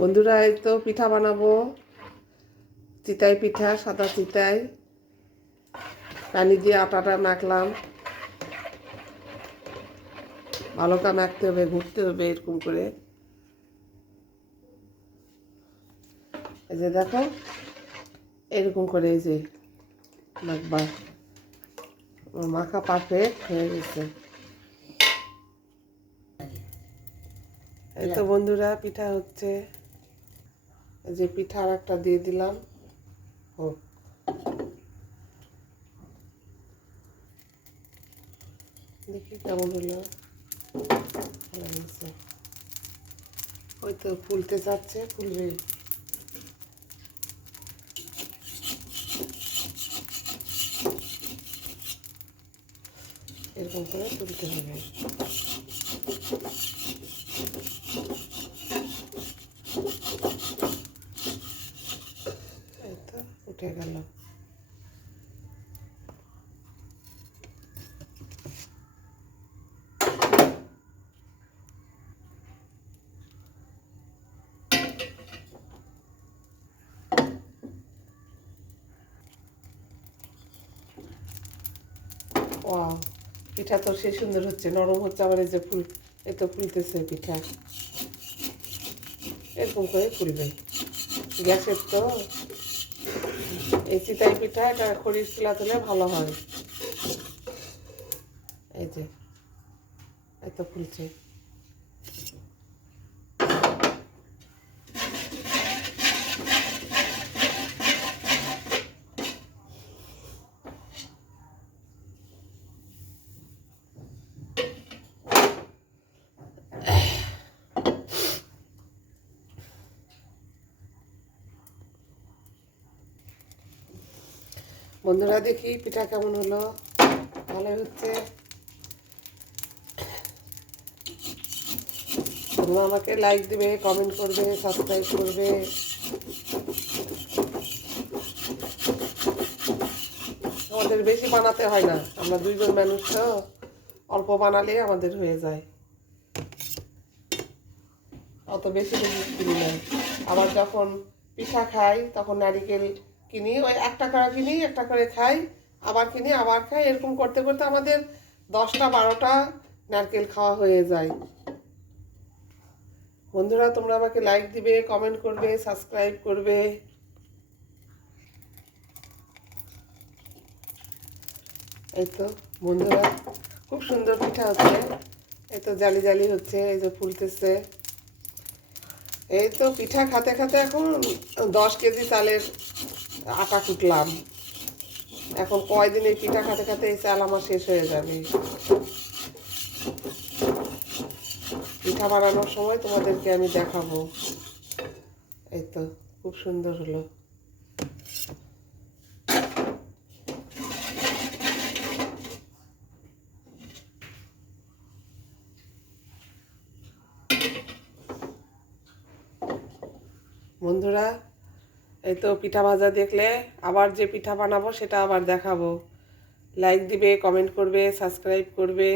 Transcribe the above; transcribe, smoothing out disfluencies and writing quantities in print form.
বন্ধুরা, এই তো পিঠা বানাবো। চিতাই পিঠা, সাদা চিতাই। পানি দিয়ে আটাটা মাখলাম। ভালো করে মাখতে হবে, ঘুরতে হবে এরকম করে। এই যে দেখো, এরকম করে এই যে মাখবা। মাখা পারফেক্ট হয়ে গেছে। এই তো বন্ধুরা, পিঠা হচ্ছে। এই যে পিঠা আর একটা দিয়ে দিলাম। হোক, দেখি কেমন হলো। ভালো হয়েছে। ওই তো ফুলতে যাচ্ছে, ফুলবে। এরকম করে তুলতে হবে। এই তো উঠে গেল। ও, পিঠা তো সে সুন্দর হচ্ছে, নরম হচ্ছে। আবার এই যে ফুল, এই তো ফুলতেছে পিঠা। এরকম করে ফুলবে। গ্যাসের তো এই চিতাই পিঠা, এটা খড়ির চুলা তুলে ভালো হয়। এই যে এত ফুলছে। বন্ধুরা, দেখি পিঠা কেমন হলো। ভালোই হচ্ছে। তোমরা আমাকে লাইক দিবে, কমেন্ট করবে, সাবস্ক্রাইব করবে। আমাদের বেশি বানাতে হয় না, আমরা দুইজন মানুষ তো, অল্প বানালেই আমাদের হয়ে যায়। অত বেশি বেশি কিনি না। আবার যখন পিঠা খাই তখন নারিকেল কিনি, ওই একটা করে কিনি, একটা করে খাই, আবার কিনি, আবার খাই। এরকম করতে করতে আমাদের 10টা 12টা নারকেল খাওয়া হয়ে যায়। বন্ধুরা, তোমরা আমাকে লাইক দিবে, কমেন্ট করবে, সাবস্ক্রাইব করবে। এই তো বন্ধুরা, খুব সুন্দর পিঠা হচ্ছে। এই তো জালি জালি হচ্ছে, এই যে ফুলতেছে। এই তো পিঠা খাতে খাতে এখন 10 কেজি চালের আটা কুটলাম। এখন কয়দিন এই পিঠা খাতে খাতে এই চাল আমার শেষ হয়ে যাবে। পিঠা বানানোর সময় তোমাদেরকে আমি দেখাবো। এই তো খুব সুন্দর হলো। বন্ধুরা, এই তো পিঠা ভাজা দেখলে আবার যে পিঠা বানাবো সেটা আবার দেখাবো। লাইক দিবে, কমেন্ট করবে, সাবস্ক্রাইব করবে।